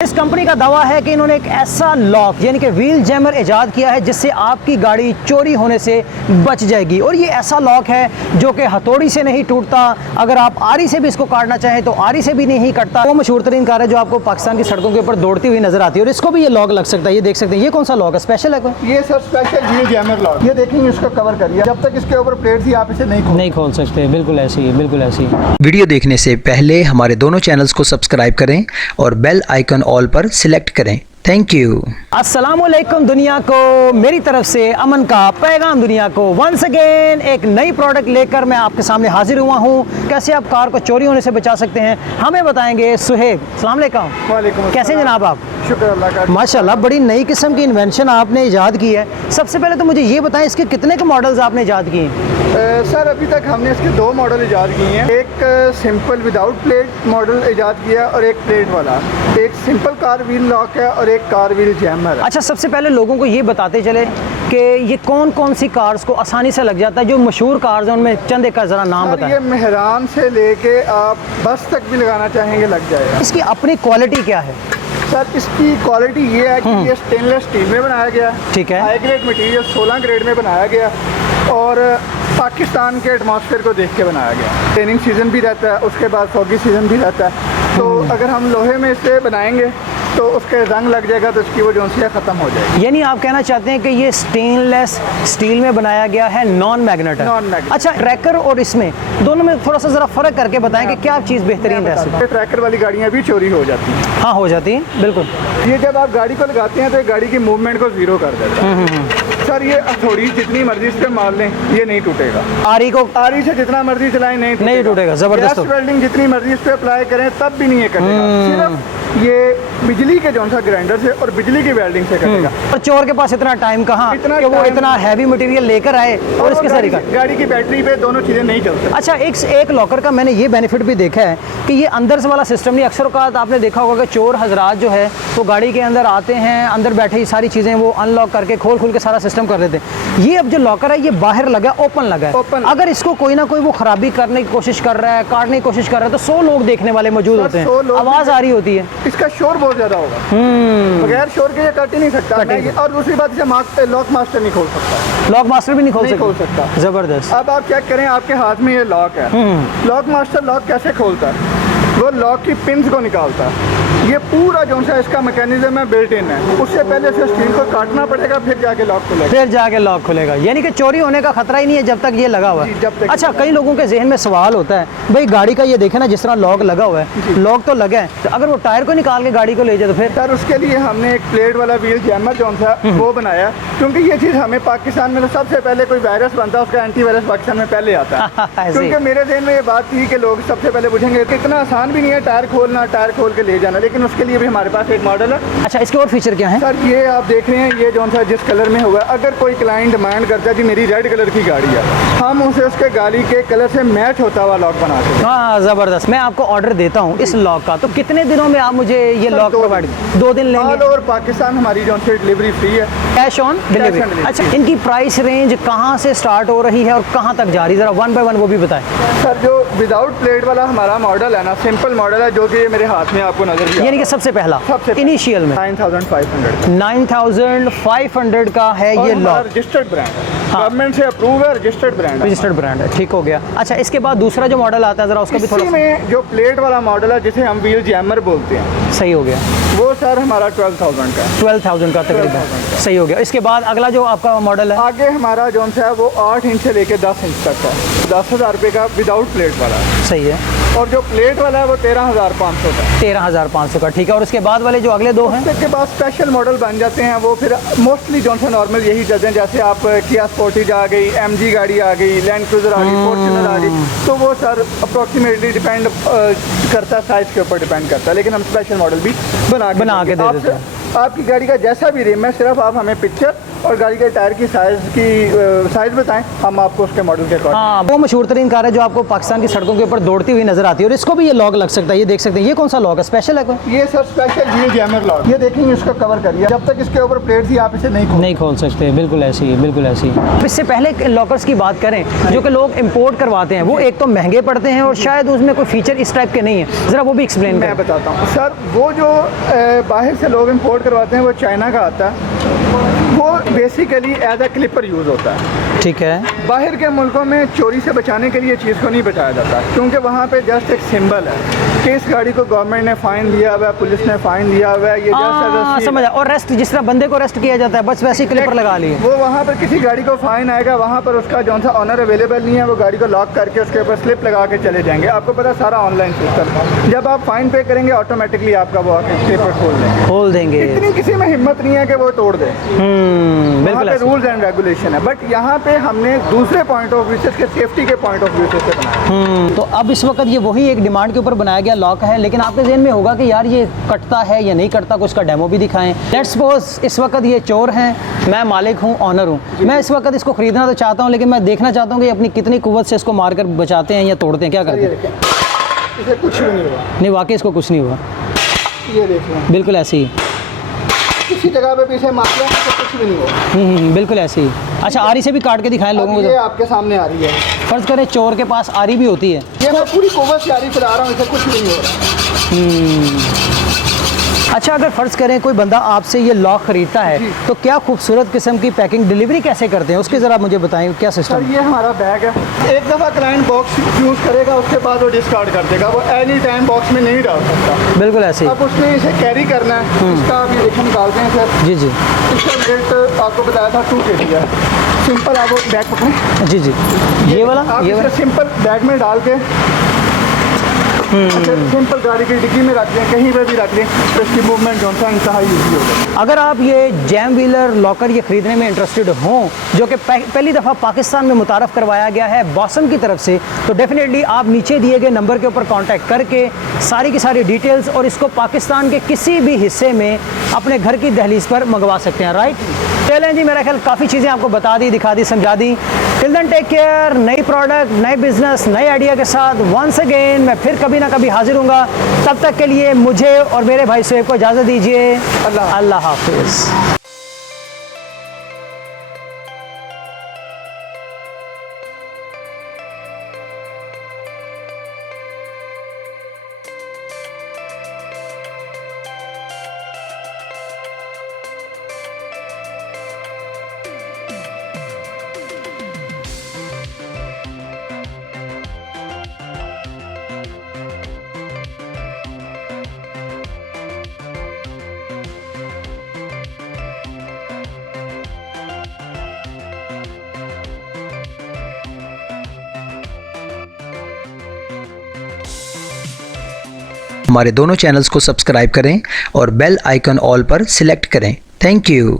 इस कंपनी का दावा है कि इन्होंने एक ऐसा लॉक यानी कि व्हील जैमर इजाद किया है जिससे आपकी गाड़ी चोरी होने से बच जाएगी। और ये ऐसा लॉक है जो कि हथौड़ी से नहीं टूटता, अगर आप आरी से भी इसको काटना चाहें तो आरी से भी नहीं कटता। वो मशहूर तरीन कार है जो आपको पाकिस्तान की सड़कों के ऊपर दौड़ती हुई नजर आती है और इसको भी ये लॉक लग सकता है। ये देख सकते हैं, ये कौन सा लॉक है, स्पेशल है कोई? ये sir special wheel jammer lock. ये देखेंगे इसको कवर करिए, जब तक इसके ऊपर प्लेट थी आप इसे नहीं खोल सकते। बिल्कुल ऐसी है, बिल्कुल ऐसी है। वीडियो देखने से पहले हमारे दोनों चैनल्स को सब्सक्राइब करें और बेल आइकन ऑल पर सिलेक्ट करें। Thank you. अस्सलामुअलैकुम दुनिया को, मेरी तरफ से अमन का पैगाम दुनिया को। वंस अगेन एक नई प्रोडक्ट लेकर मैं आपके सामने हाजिर हुआ हूँ। कैसे आप कार को चोरी होने से बचा सकते हैं हमें बताएंगे सुहेब। अस्सलाम वालेकुम। वालेकुम। कैसे जनाब आप? शुक्र अल्लाह का। माशाल्लाह, बड़ी नई किस्म की इन्वेंशन आपने इजाद की है। सबसे पहले तो मुझे ये बताएं, इसके कितने के मॉडल्स आपने इजाद किए हैं? सर अभी तक हमने इसके 2 मॉडल इजाद किए हैं। एक सिंपल विदाउट प्लेट मॉडल इजाद किया और एक प्लेट वाला। एक सिंपल कार व्हील लॉक है और एक कार व्हील जैमर है। अच्छा, सबसे पहले लोगों को ये बताते चले कि ये कौन कौन सी कार्स को आसानी से लग जाता है, जो मशहूर कार्स हैं उनमें चंद एक का ज़रा नाम बताएं। ये मेहरान से लेके आप बस तक भी लगाना चाहेंगे लग जाएगा। इसकी अपनी क्वालिटी क्या है? सर इसकी क्वालिटी ये है कि ये स्टेनलेस स्टील में बनाया गया है। ठीक है। हाई ग्रेड मटेरियल 16 ग्रेड में बनाया गया और पाकिस्तान के एटमॉस्फेयर को देख के बनाया गया। ट्रेनिंग सीज़न भी रहता है, उसके बाद फॉगी सीज़न भी रहता है। तो अगर हम लोहे में इसे बनाएंगे तो उसके रंग लग जाएगा तो उसकी वो जोंसिया ख़त्म हो जाएगी। यानी आप कहना चाहते हैं कि ये स्टेनलेस स्टील में बनाया गया है, नॉन मैग्नेट है। Non magnet. अच्छा, ट्रैकर और इसमें दोनों में थोड़ा सा ज़रा फ़र्क करके बताएं कि क्या चीज़ बेहतरीन है इसमें? ट्रैकर वाली गाड़ियाँ भी चोरी हो जाती हैं। हाँ, हो जाती है, बिल्कुल। ये जब आप गाड़ी को लगाते हैं तो गाड़ी की मूवमेंट को ज़ीरो कर देता है। सर ये थोड़ी जितनी मर्जी इस पे मार लें ये नहीं टूटेगा। आरी से जितना मर्जी चलाएं नहीं टूटेगा। जबरदस्त। वेल्डिंग जितनी मर्जी इस पे अप्लाई करें तब भी नहीं ये कटेगा। सिर्फ ये बिजली के जो सा ग्राइंडर से और बिजली की वेल्डिंग से कटेगा। और चोर के पास इतना टाइम कहाँ कि वो इतना हैवी मटेरियल लेकर आए और इसके सारी गाड़ी की बैटरी पे दोनों चीज़ें नहीं चल सकती। अच्छा, एक लॉकर का मैंने ये बेनिफिट भी देखा है कि ये अंदर से वाला सिस्टम नहीं। अक्सर औक़ात आपने देखा होगा कि चोर हजरात जो है वो गाड़ी के अंदर आते हैं, अंदर बैठे ही सारी चीज़ें वो अनलॉक करके खोल के सारा सिस्टम कर देते हैं। ये अब जो लॉकर है ये बाहर लगा, ओपन लगा है। अगर इसको कोई ना कोई वो खराबी करने की कोशिश कर रहा है, काटने की कोशिश कर रहा है तो 100 लोग देखने वाले मौजूद होते हैं, आवाज़ आ रही होती है, इसका शोर बहुत ज़्यादा होगा। बगैर शोर के ये कट ही नहीं सकता। और दूसरी बात इसे लॉक मास्टर नहीं खोल सकता। लॉक मास्टर भी नहीं खोल सकता। जबरदस्त। अब आप चेक करें, आपके हाथ में ये लॉक है। लॉक मास्टर लॉक कैसे खोलता है? वो लॉक की पिन्स को निकालता है। ये पूरा जो सा इसका मैकेनिज्म है बिल्ट इन है। उससे पहले से स्टील को काटना पड़ेगा, फिर जाके लॉक खुलेगा। यानी कि चोरी होने का खतरा ही नहीं है जब तक ये लगा हुआ है। जब तक। अच्छा, कई लोगों के जहन में सवाल होता है, भाई गाड़ी का ये देखे ना जिस तरह लॉक लगा हुआ है, लॉक तो लगा है, तो अगर वो टायर को निकाल के गाड़ी को ले जाए तो फिर? सर उसके लिए हमने एक प्लेट वाला व्हील जैमर जो सा वो बनाया, क्योंकि ये चीज़ हमें पाकिस्तान में सबसे पहले कोई वायरस बनता है उसका एंटीवायरस पाकिस्तान में पहले आता है। क्योंकि मेरे जहन में ये बात थी कि लोग सबसे पहले पूछेंगे इतना आसान भी नहीं है टायर खोल के ले जाना, लेकिन उसके लिए भी हमारे पास एक मॉडल है। अच्छा, इसके और फीचर क्या है? सर ये आप देख रहे हैं, ये जो सा जिस कलर में होगा, अगर कोई क्लाइंट डिमांड करता है कि मेरी रेड कलर की गाड़ी है, हम उसे उसके गाड़ी के कलर से मैच होता हुआ लॉक बनाते हैं। हाँ, ज़बरदस्त। मैं आपको ऑर्डर देता हूँ इस लॉक का, तो कितने दिनों में आप मुझे ये लॉक प्रोवाइड? 2 दिन लेंगे। ऑल ओवर पाकिस्तान हमारी जो सी डिलीवरी फ्री है, कैश ऑन डिलीवरी। अच्छा, इनकी प्राइस रेंज कहाँ से स्टार्ट हो रही है और कहाँ तक जा रही है, ज़रा 1 बाय 1 वो भी बताएं। सर जो विदाउट प्लेट वाला हमारा मॉडल है ना, सिंपल मॉडल है, जो कि मेरे हाथ में आपको नजर दिया, यानी कि सबसे पहला इनिशियल में 9500 का है ये लॉक। रजिस्टर्ड ब्रांड है, गवर्नमेंट से अप्रूव है, रजिस्टर्ड ब्रांड है। ठीक हो गया। अच्छा, इसके बाद दूसरा जो मॉडल आता है जरा उसका भी थोड़ा में जो प्लेट वाला मॉडल है जिसे हम व्हील जैमर बोलते हैं, सही हो गया। वो सर हमारा 12,000 का 12,000 का तकरीबन सही हो गया। इसके बाद अगला जो आपका मॉडल है आगे हमारा जो है वो 8 इंच से लेके 10 इंच तक है, 10,000 रुपये का विदाउट प्लेट वाला सही है। और जो प्लेट वाला है वो 13,500 का 13,500 का। ठीक है। और उसके बाद वाले जो अगले 2 हैं, उसके बाद स्पेशल मॉडल बन जाते हैं, वो फिर मोस्टली जो सा नॉर्मल यही चलते हैं, जैसे आप किया स्पोर्टेज आ गई, MG गाड़ी आ गई, लैंड क्रूजर आ गई, फॉर्च्यूनर आ गई, तो वो सर अप्रोक्सीमेटली डिपेंड करता है, साइज़ के ऊपर डिपेंड करता है, लेकिन हम स्पेशल मॉडल भी बना के दे देते हैं। आपकी गाड़ी का जैसा भी रेम है, सिर्फ आप हमें पिक्चर और गाड़ी के टायर की साइज़ बताएं, हम आपको उसके मॉडल के अकॉर्डिंग। हाँ, वो मशहूर तरीन कार है जो आपको पाकिस्तान की सड़कों के ऊपर दौड़ती हुई नजर आती है, और इसको भी ये लॉक लग सकता है। ये देख सकते हैं, ये कौन सा लॉक है, स्पेशल है कोई? ये sir special wheel jammer lock, ये देखेंगे इसको कवर करिए, जब तक इसके ऊपर प्लेट थी आप इसे नहीं खोल सकते। बिल्कुल ऐसी ही, बिल्कुल ऐसी ही। इससे पहले लॉकर्स की बात करें जो कि लोग इंपोर्ट करवाते हैं, वो एक तो महंगे पड़ते हैं और शायद उसमें कोई फीचर इस टाइप के नहीं है। ज़रा वो भी एक्सप्लेन मैं करें। बताता हूँ सर। वो जो बाहर से लोग इंपोर्ट करवाते हैं वो चाइना का आता है, वो basically as a clipper use होता है। ठीक है। बाहर के मुल्कों में चोरी से बचाने के लिए चीज़ को नहीं बचाया जाता, क्योंकि वहाँ पे जस्ट एक सिंबल है कि इस गाड़ी को गवर्नमेंट ने फाइन दिया हुआ है, पुलिस ने फाइन दिया हुआ है, ये जस्ट समझ। और रेस्ट जिस तरह बंदे को रेस्ट किया जाता है, बस वैसे ही क्लिपर लगा लिए। वो वहाँ पर किसी गाड़ी को फाइन आएगा, वहाँ पर उसका जो सा ऑनर अवेलेबल नहीं है, वो गाड़ी को लॉक करके उसके ऊपर स्लिप लगा के चले जाएंगे। आपको पता सारा ऑनलाइन सिस्टम, जब आप फाइन पे करेंगे ऑटोमेटिकली आपका वो पेपर खोल देंगे। इतनी किसी में हिम्मत नहीं है कि वो तोड़ दे। बिल्कुल रूल्स एंड रेगुलेशन है, बट यहाँ पे हमने दूसरे पॉइंट ऑफ व्यू से, सेफ्टी के पॉइंट ऑफ व्यू से बनाया। तो अब इस वक्त ये वही एक डिमांड के ऊपर बनाया गया लॉक है, लेकिन आपके ज़हन में होगा कि यार ये कटता है या नहीं कटता, कुछ का डेमो भी दिखाएं। लेट्स सपोज इस वक्त ये चोर हैं, मैं मालिक हूँ, ऑनर हूँ, मैं इस वक्त इसको खरीदना तो चाहता हूँ, लेकिन मैं देखना चाहता हूँ कि अपनी कितनी कुव्वत से इसको मार कर बचाते हैं या तोड़ते हैं, क्या करते हैं? इसे कुछ भी नहीं हुआ। नहीं, वाकई इसको कुछ नहीं हुआ। ये देखिए बिल्कुल ऐसे ही, किसी जगह पे पीछे मार लिया तो कुछ भी नहीं हुआ। बिल्कुल ऐसे ही। अच्छा, आरी से भी काट के दिखाएं लोगों को। ये आपके सामने आ रही है, फर्ज करें चोर के पास आरी भी होती है, ये मैं पूरी कुव्वत से आरी चला रहा हूँ, इसे कुछ भी नहीं हो रहा। अच्छा, अगर फ़र्ज़ करें कोई बंदा आपसे ये लॉक ख़रीदता है तो क्या खूबसूरत किस्म की पैकिंग डिलीवरी कैसे करते हैं, उसके ज़रा मुझे बताएं क्या सर सिस्टम? ये हमारा बैग है, एक दफ़ा क्लाइंट बॉक्स यूज़ करेगा, उसके बाद वो डिस्कार्ड कर देगा, वो एनी टाइम बॉक्स में नहीं डाल सकता। बिल्कुल ऐसे ही। अब उसने इसे कैरी करना है, इसका अभी देखिए निकालते हैं सर। जी जी इसका वेट आपको बताया था 2 kg है। सिंपल आप वो बैग पकड़ें, जी जी, ये वाला, आप ये इसे वाला सिंपल बैग में डाल के सिंपल गाड़ी की डिग्गी में रख दें, कहीं पर भी रख दें, तो इसकी मूवमेंट जो है इंतहा ईजी हो जाए। अगर आप ये जैम व्हीलर लॉकर ये ख़रीदने में इंटरेस्टेड हों, जो कि पहली दफ़ा पाकिस्तान में मुतारफ़ करवाया गया है बॉसम की तरफ से, तो डेफिनेटली आप नीचे दिए गए नंबर के ऊपर कांटेक्ट करके सारी की सारी डिटेल्स और इसको पाकिस्तान के किसी भी हिस्से में अपने घर की दहलीज पर मंगवा सकते हैं। राइट, चलें जी, मेरा ख्याल काफ़ी चीज़ें आपको बता दी, दिखा दी, समझा दी। Till then take care. नई प्रोडक्ट, नए बिजनेस, नए आइडिया के साथ वंस अगेन मैं फिर कभी ना कभी हाजिर हूँगा। तब तक के लिए मुझे और मेरे भाई सुहेब को इजाज़त दीजिए। अल्लाह हाफिज़। हमारे दोनों चैनल्स को सब्सक्राइब करें और बेल आइकन ऑल पर सिलेक्ट करें। Thank you.